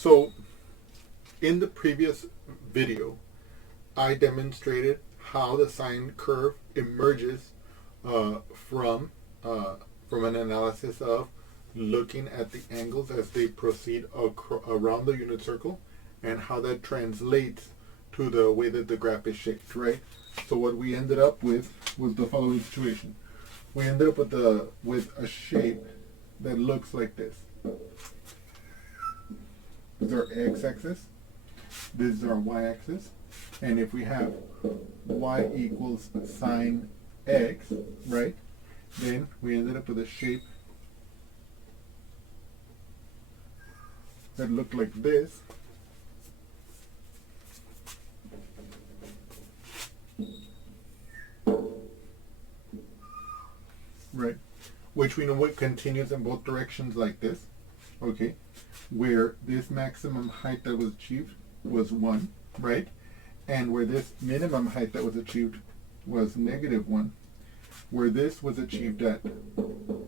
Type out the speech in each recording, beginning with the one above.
So in the previous video, I demonstrated how the sine curve emerges from an analysis of looking at the angles as they proceed around the unit circle, and how that translates to the way that the graph is shaped, right? So what we ended up with was the following situation. We ended up with a shape that looks like this. This is our x-axis, this is our y-axis, and if we have y equals sine x, right, then we ended up with a shape that looked like this. Right, which we know what continues in both directions like this, okay, where this maximum height that was achieved was 1, right, and where this minimum height that was achieved was -1, where this was achieved at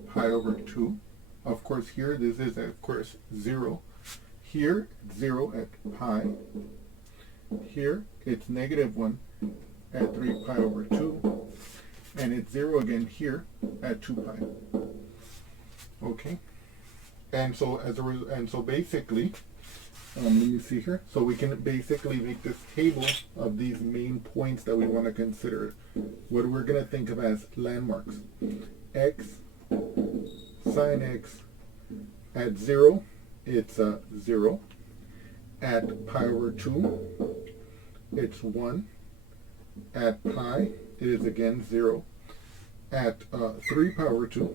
pi over 2. Of course here this is of course 0. Here 0 at pi. Here it's -1 at 3 pi over 2. And it's 0 again here at 2 pi. Okay, and so basically, let me see here. So we can basically make this table of these main points that we want to consider. What we're going to think of as landmarks. X, sine x at 0, it's 0. At pi over 2, it's 1. At pi, it is again 0. At 3 pi over 2,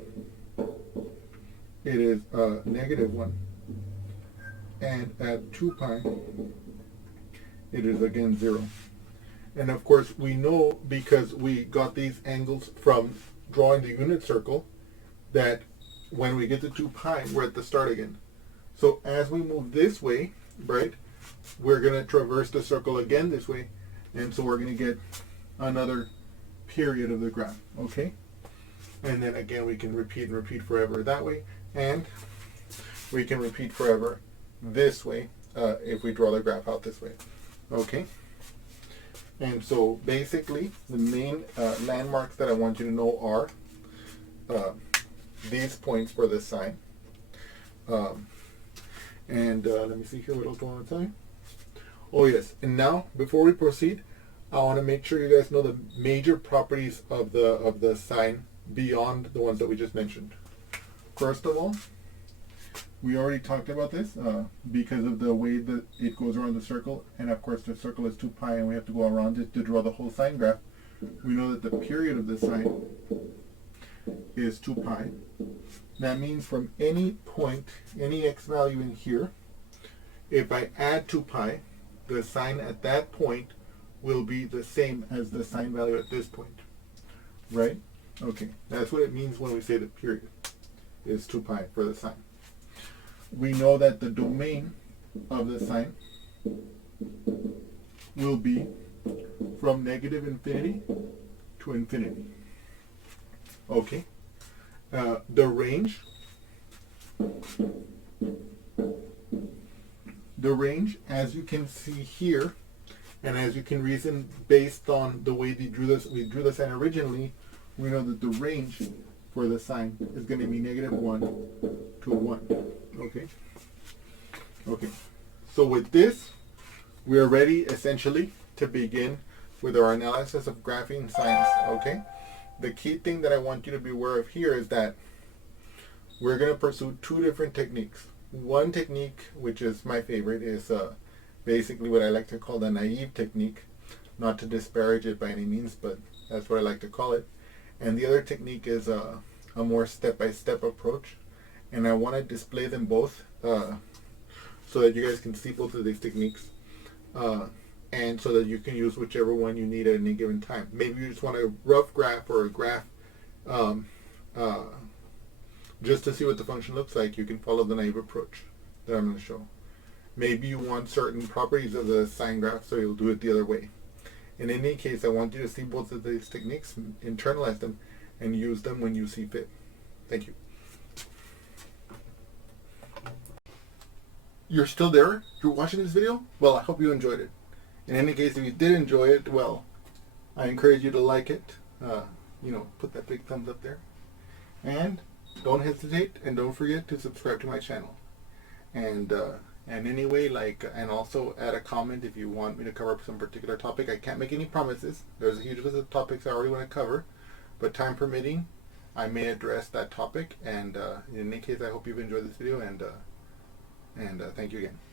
it is -1. And at 2 pi, it is again 0. And of course, we know, because we got these angles from drawing the unit circle, that when we get to 2 pi, we're at the start again. So as we move this way, right, we're going to traverse the circle again this way. And so we're going to get another period of the graph, okay? And then again, we can repeat and repeat forever that way. And we can repeat forever this way if we draw the graph out this way, okay? And so basically, the main landmarks that I want you to know are these points for the sine. Let me see here, what else do I want to tell you? Oh yes, and now before we proceed, I want to make sure you guys know the major properties of the sine beyond the ones that we just mentioned. First of all, we already talked about this because of the way that it goes around the circle, and of course the circle is 2 pi and we have to go around it to draw the whole sine graph. We know that the period of the sine is 2 pi. That means from any point, any x value in here, if I add 2 pi, the sine at that point will be the same as the sine value at this point, right? Okay, that's what it means when we say the period is 2 pi for the sine. We know that the domain of the sine will be from -infinity to infinity. Okay, the range, as you can see here, and as you can reason based on the way we drew the sine originally, we know that the range for the sine is going to be -1 to 1. Okay. Okay. So with this, we are ready essentially to begin with our analysis of graphing sines. Okay. The key thing that I want you to be aware of here is that we're going to pursue 2 different techniques. One technique, which is my favorite, is basically what I like to call the naive technique. Not to disparage it by any means, but that's what I like to call it. And the other technique is a more step-by-step approach. And I want to display them both so that you guys can see both of these techniques. And so that you can use whichever one you need at any given time. Maybe you just want a rough graph or a graph just to see what the function looks like. You can follow the naive approach that I'm going to show. Maybe you want certain properties of the sine graph, so you'll do it the other way. In any case, I want you to see both of these techniques, internalize them, and use them when you see fit. Thank you. you're still there, you're watching this video, well, I hope you enjoyed it. In any case, if you did enjoy it, well, I encourage you to like it. Put that big thumbs up there. And don't hesitate and don't forget to subscribe to my channel. And anyway, and also add a comment if you want me to cover some particular topic. I can't make any promises. There's a huge list of topics I already want to cover, but time permitting, I may address that topic. And in any case, I hope you've enjoyed this video, and thank you again.